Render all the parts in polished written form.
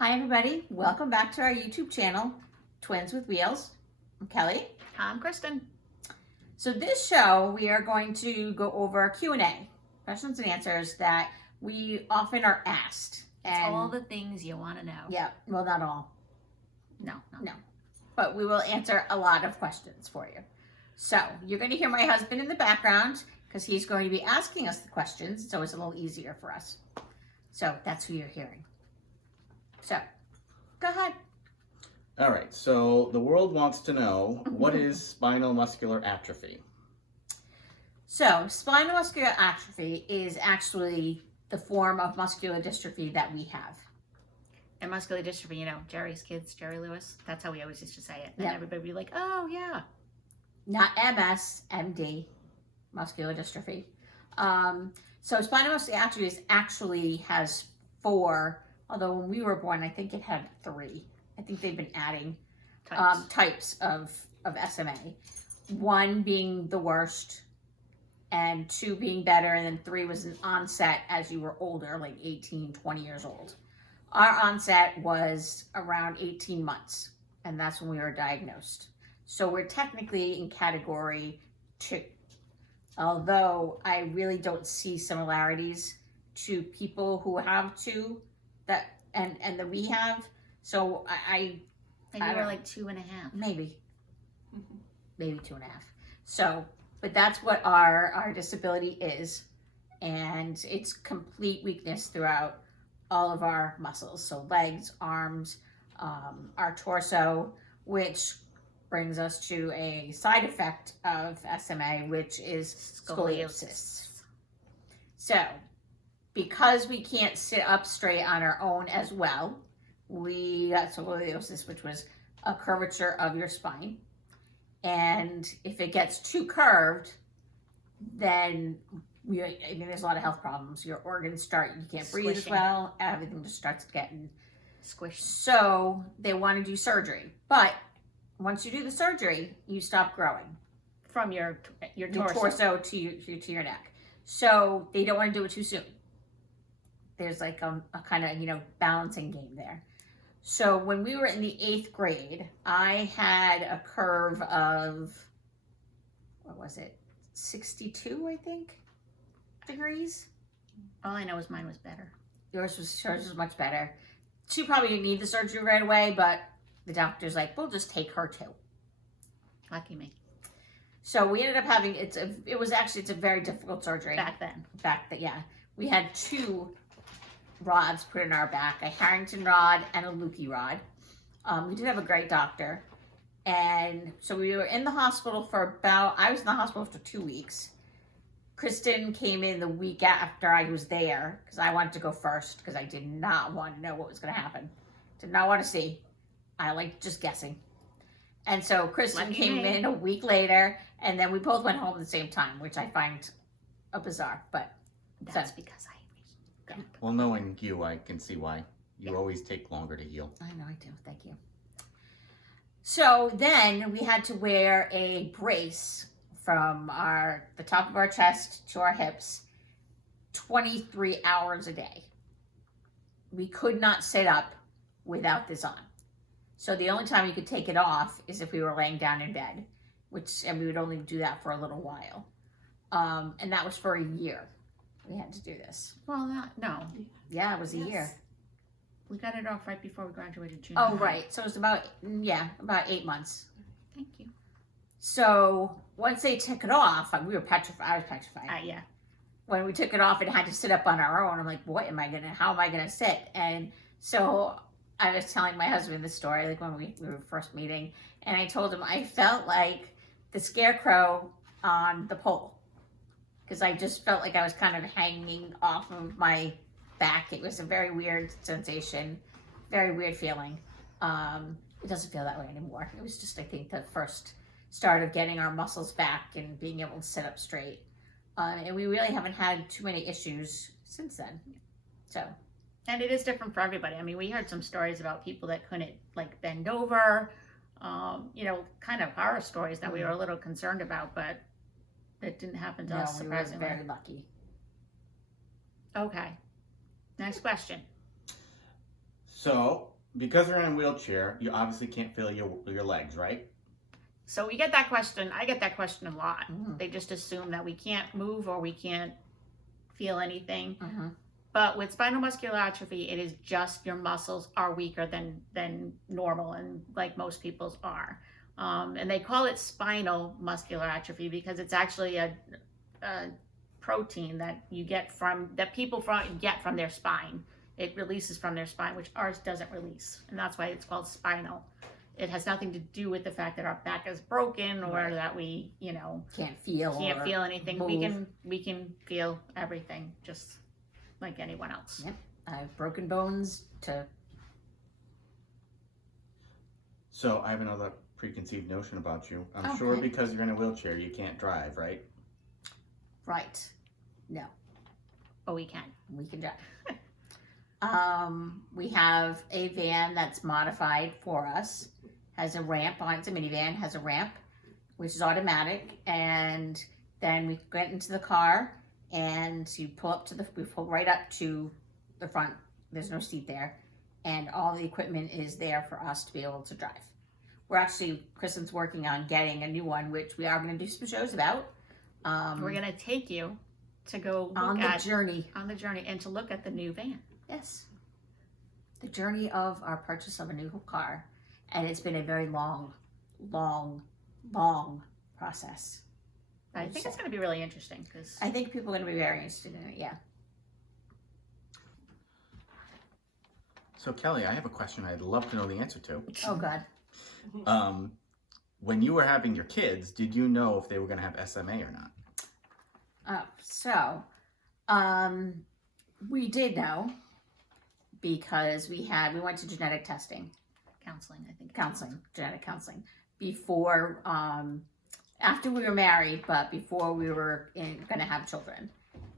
Hi everybody, welcome back to our YouTube channel, Twins with Wheels. I'm Kelly. I'm Kristen. So this show, we are going to go over Q&A, questions and answers that we often are asked. It's all the things you want to know. Yeah, well not all. No. But we will answer a lot of questions for you. So you're going to hear my husband in the background because he's going to be asking us the questions. It's always a little easier for us. So that's who you're hearing. So, go ahead. All right, so the world wants to know, what is spinal muscular atrophy? So, spinal muscular atrophy is actually the form of muscular dystrophy that we have. And muscular dystrophy, you know, Jerry's kids, Jerry Lewis, that's how we always used to say it. And Yep. everybody would be like, oh, yeah. Not MS, MD, muscular dystrophy. So, spinal muscular atrophy actually has 4. Although when we were born, I think it had 3. I think they've been adding types of SMA. 1 being the worst, and 2 being better, and then 3 was an onset as you were older, like 18, 20 years old. Our onset was around 18 months, and that's when we were diagnosed. So we're technically in category 2. Although I really don't see similarities to people who have 2 and that we have, so And you were like 2.5. maybe 2.5. So, but that's what our disability is, and it's complete weakness throughout all of our muscles. So legs, arms, our torso, which brings us to a side effect of SMA, which is scoliosis. So, because we can't sit up straight on our own as well, we got scoliosis, which was a curvature of your spine. And if it gets too curved, then there's a lot of health problems. Your organs you can't breathe as well. Everything just starts getting squished. So they want to do surgery. But once you do the surgery, you stop growing. From your torso to your neck. So they don't want to do it too soon. There's like a kind of, balancing game there. So when we were in the 8th grade, I had a curve of, 62, I think, degrees. All I know is mine was better. Yours was much better. She probably didn't need the surgery right away, but the doctor's like, we'll just take her too. Lucky me. So we ended up having, it's a very difficult surgery. Back then. Yeah. We had 2 rods put in our back, a Harrington Rod and a Luque Rod. We did have a great doctor. And so we were in the hospital I was in the hospital for 2 weeks. Kristen came in the week after I was there because I wanted to go first because I did not want to know what was going to happen. Did not want to see. I liked just guessing. And so Kristen came in a week later, and then we both went home at the same time, which I find bizarre, but that's because I Well, knowing you, I can see why. You always take longer to heal. I know I do. Thank you. So then we had to wear a brace from the top of our chest to our hips 23 hours a day. We could not sit up without this on. So the only time you could take it off is if we were laying down in bed, and we would only do that for a little while. And that was for a year. We had to do this. Well, no. Yeah, it was a year. We got it off right before we graduated junior Oh, high. right. So it was about 8 months. Thank you. So once they took it off, we were petrified. I was petrified. Yeah. When we took it off and had to sit up on our own, I'm like, how am I going to sit? And so I was telling my husband this story, like when we were first meeting, and I told him I felt like the scarecrow on the pole. Because I just felt like I was kind of hanging off of my back. It was a very weird sensation, very weird feeling. It doesn't feel that way anymore. It was just, I think, the first start of getting our muscles back and being able to sit up straight. And we really haven't had too many issues since then. So. And it is different for everybody. I mean, we heard some stories about people that couldn't, like, bend over, kind of horror stories that we were a little concerned about, but it didn't happen to us, surprisingly. We were very lucky. Okay. Next question. So, because you're in a wheelchair, you obviously can't feel your legs, right? So we get that question. I get that question a lot. Mhm. They just assume that we can't move or we can't feel anything. Mhm. But with spinal muscular atrophy, it is just your muscles are weaker than normal, and like most people's are. And they call it spinal muscular atrophy because it's actually a protein that you get that people get from their spine. It releases from their spine, which ours doesn't release, and that's why it's called spinal. It has nothing to do with the fact that our back is broken or Right. that we, Can't feel. can't or feel anything. move. We can feel everything just like anyone else. Yep. I have broken bones to. So I have another preconceived notion about you. I'm sure Okay. because you're in a wheelchair, you can't drive, right? Right. No, But we can. we can drive. We have a van that's modified for us. Has a ramp on it. It's a minivan. Has a ramp, which is automatic. And then we get into the car, and we pull right up to the front. There's no seat there, and all the equipment is there for us to be able to drive. We're actually, Kristen's working on getting a new one, which we are going to do some shows about. We're gonna take you to go look on the at journey. on the journey and to look at the new van. Yes. The journey of our purchase of a new car. And it's been a very long, long, long process. But I think it's going to be really interesting because I think people are going to be very interested in it, yeah. So Kelly, I have a question I'd love to know the answer to. Oh, God. When you were having your kids, did you know if they were going to have SMA or not? We did know because we went to genetic testing. counseling, I think. Genetic counseling, before, after we were married, but before we were going to have children.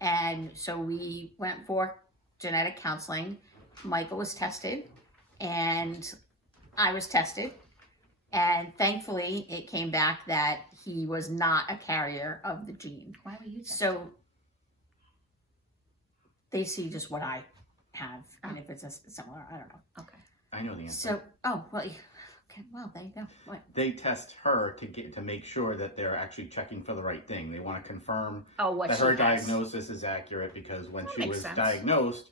And so we went for genetic counseling. Michael was tested, and I was tested. And thankfully, it came back that he was not a carrier of the gene. Why were you tested? So they see just what I have, and if it's similar, I don't know. Okay. I know the answer. So, okay, well, there you go. What? They test her to make sure that they're actually checking for the right thing. They want to confirm What that she her has. diagnosis is accurate because when she makes was sense. diagnosed,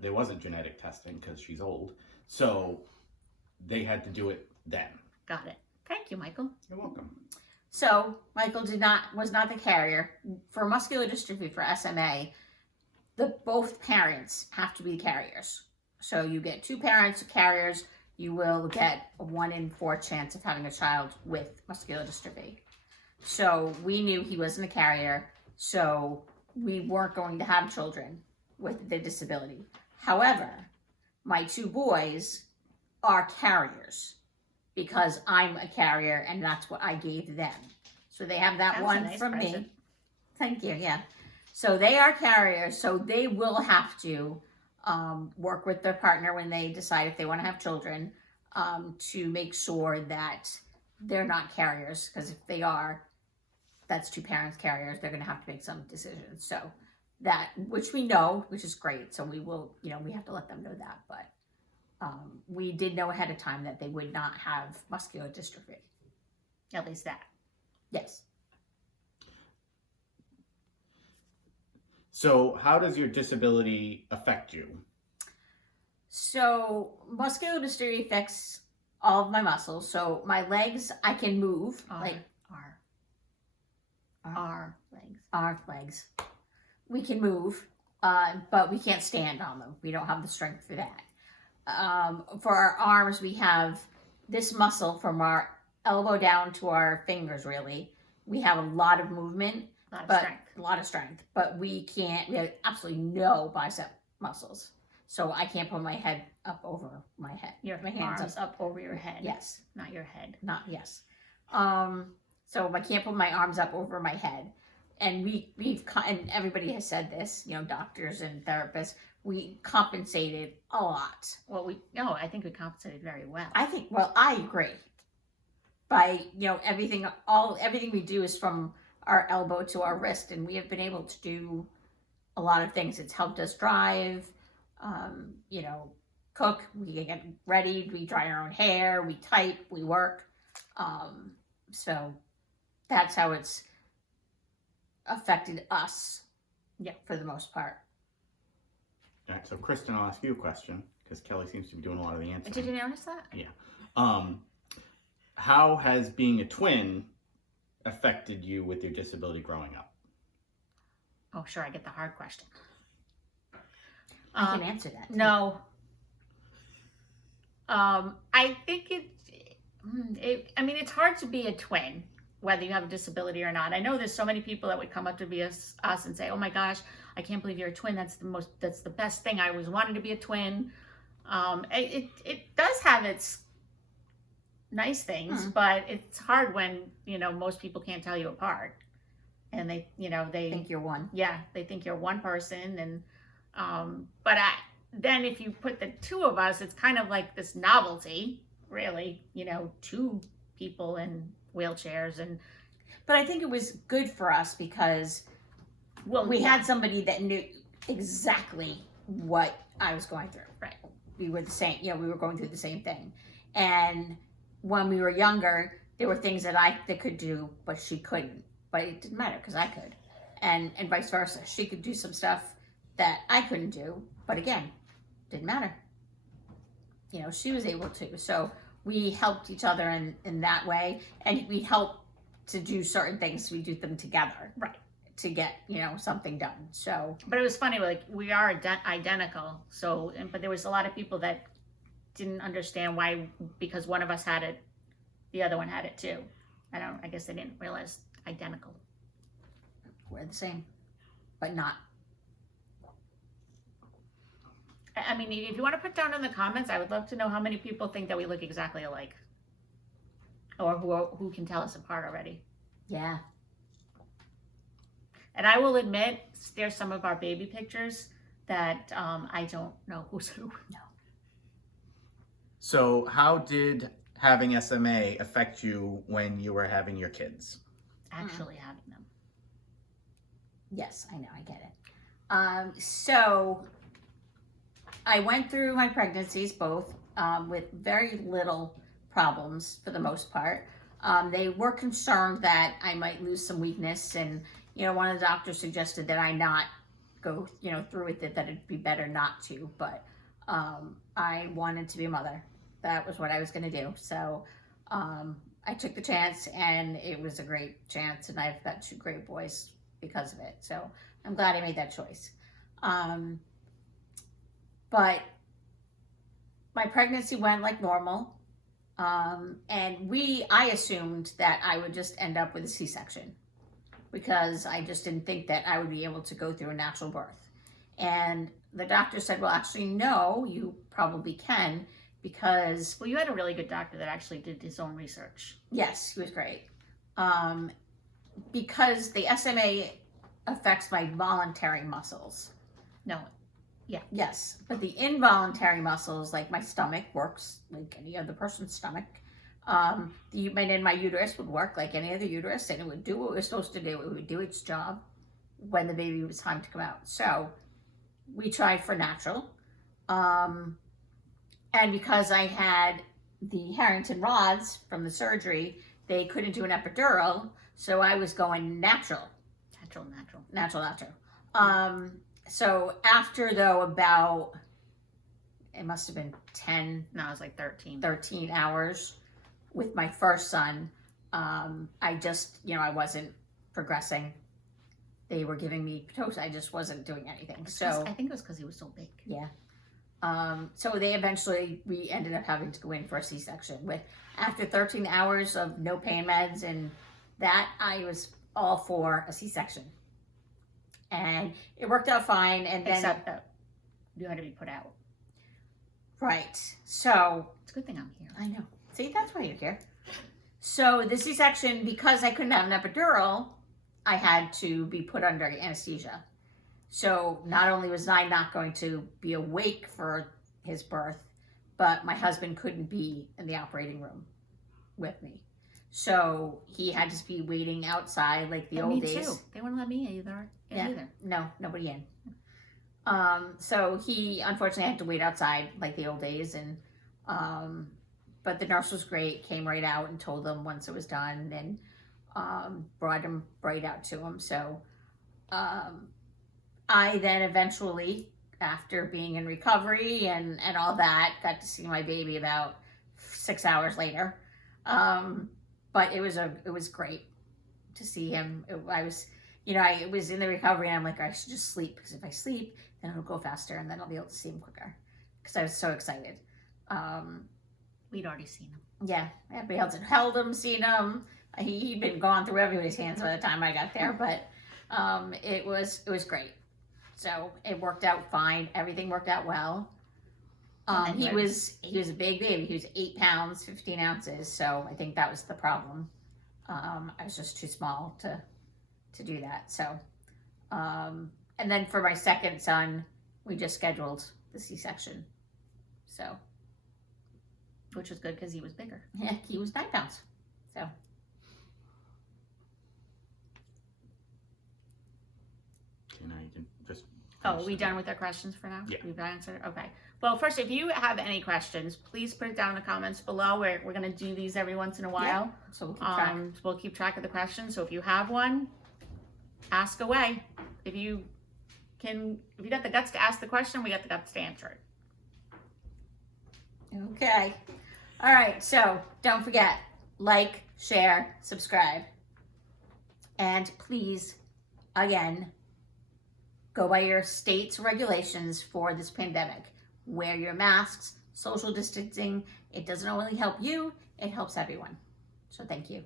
there wasn't genetic testing because she's old. So they had to do it then. Got it. Thank you, Michael. You're welcome. So Michael was not the carrier for muscular dystrophy for SMA. Both parents have to be carriers. So you get two parents carriers, you will get a 1 in 4 chance of having a child with muscular dystrophy. So we knew he wasn't a carrier, so we weren't going to have children with the disability. However, my 2 boys are carriers because I'm a carrier and that's what I gave them. So they have that That's a one nice from present. me. Thank you, yeah. So they are carriers, so they will have to work with their partner when they decide if they want to have children to make sure that they're not carriers, because if they are, that's 2 parents carriers, they're going to have to make some decisions. So that, which we know, which is great, so we will, we have to let them know that, but we did know ahead of time that they would not have muscular dystrophy. At least that. Yes. So how does your disability affect you? So muscular dystrophy affects all of my muscles. So my legs, I can move, Our legs. our legs. We can move, but we can't stand on them. We don't have the strength for that. For our arms, we have this muscle from our elbow down to our fingers, really. We have a lot of movement, A lot of but strength. a lot of strength, but we have absolutely no bicep muscles. So I can't put my head up over my head. Your my hands arms up over your head. Yes. Not your head. Yes. So I can't put my arms up over my head. And and everybody has said this, doctors and therapists, we compensated a lot. Well, I think we compensated very well. I agree. By, everything we do is from our elbow to our wrist, and we have been able to do a lot of things. It's helped us drive, cook, we get ready, we dry our own hair, we type, we work. So that's how it's affected us, for the most part. All right, so Kristen, I'll ask you a question because Kelly seems to be doing a lot of the answering. Did you notice that? Yeah. How has being a twin affected you with your disability growing up? Oh, sure, I get the hard question. I can answer that. No. I think I mean, it's hard to be a twin, whether you have a disability or not. I know there's so many people that would come up to be us and say, "Oh my gosh, I can't believe you're a twin. That's the best thing. I always wanted to be a twin." It does have its nice things, but it's hard when, most people can't tell you apart. And they think you're one. Yeah, they think you're one person. And, but then if you put the two of us, it's kind of like this novelty, really, two people in wheelchairs. But I think it was good for us because we had somebody that knew exactly what I was going through. Right. We were the same, we were going through the same thing. And when we were younger, there were things that I could do, but she couldn't. But it didn't matter because I could. And vice versa. She could do some stuff that I couldn't do, but again, didn't matter. She was able to. So we helped each other in that way. And we helped to do certain things. We do them together. Right. To get, something done. So. But it was funny, like, we are identical. So, but there was a lot of people that didn't understand why, because one of us had it, the other one had it too. I guess they didn't realize identical. We're the same, but not. I mean, if you want to put down in the comments, I would love to know how many people think that we look exactly alike, or who can tell us apart already. Yeah. And I will admit, there's some of our baby pictures that I don't know who's who. No. So how did having SMA affect you when you were having your kids? Actually having them. Yes, I know, I get it. So I went through my pregnancies both with very little problems for the most part. They were concerned that I might lose some weakness, and one of the doctors suggested that I not go through with it, that it'd be better not to, but I wanted to be a mother. That was what I was going to do. So I took the chance, and it was a great chance, and I've got 2 great boys because of it. So I'm glad I made that choice. But my pregnancy went like normal. And I assumed that I would just end up with a C-section because I just didn't think that I would be able to go through a natural birth. And the doctor said, well, actually, no, you probably can because... Well, you had a really good doctor that actually did his own research. Yes, he was great. Because the SMA affects my voluntary muscles. No. Yeah. Yes, but the involuntary muscles, like my stomach, works like any other person's stomach. And my uterus would work like any other uterus, and it would do what it was supposed to do. It would do its job when the baby was time to come out. So we tried for natural. And because I had the Harrington rods from the surgery, they couldn't do an epidural, so I was going natural. Natural. So after, though, about, it must have been 10. No, it was like 13. 13 hours with my first son. I just, I wasn't progressing. They were giving me Pitocin. I just wasn't doing anything. So I think it was because he was so big. Yeah. So we ended up having to go in for a C-section. After 13 hours of no pain meds and that, I was all for a C-section. And it worked out fine. And then, except that you had to be put out. Right. So it's a good thing I'm here. I know. See, that's why you're here. So the C-section, because I couldn't have an epidural, I had to be put under anesthesia. So not only was I not going to be awake for his birth, but my husband couldn't be in the operating room with me. So he had to be waiting outside like the old days. Me too. They wouldn't let me either. No, nobody in. So he unfortunately had to wait outside like the old days, and but the nurse was great, came right out and told them once it was done, and brought him right out to him. So I then eventually, after being in recovery and all that, got to see my baby about 6 hours later. But it was great to see him. I was in the recovery, and I'm like, I should just sleep, because if I sleep, then it'll go faster, and then I'll be able to see him quicker. Because I was so excited. We'd already seen him. Yeah, everybody else had held him, seen him. He'd been gone through everybody's hands by the time I got there, but it was great. So it worked out fine. Everything worked out well. He was a big baby. He was 8 pounds, 15 ounces. So I think that was the problem. I was just too small to do that. So, and then for my second son, we just scheduled the C-section. So, which was good because he was bigger. Yeah, he was 9 pounds. So. Okay, now you can just. Oh, are we done with our questions for now? Yeah. We've answered? Okay. Well, first, if you have any questions, please put it down in the comments below. We're going to do these every once in a while. Yeah. So we'll keep track of the questions. So if you have one, ask away. If you got the guts to ask the question, we got the guts to answer it. Okay. All right. So don't forget, like, share, subscribe. And please, again, go by your state's regulations for this pandemic. Wear your masks, social distancing. It doesn't only help you, it helps everyone. So thank you.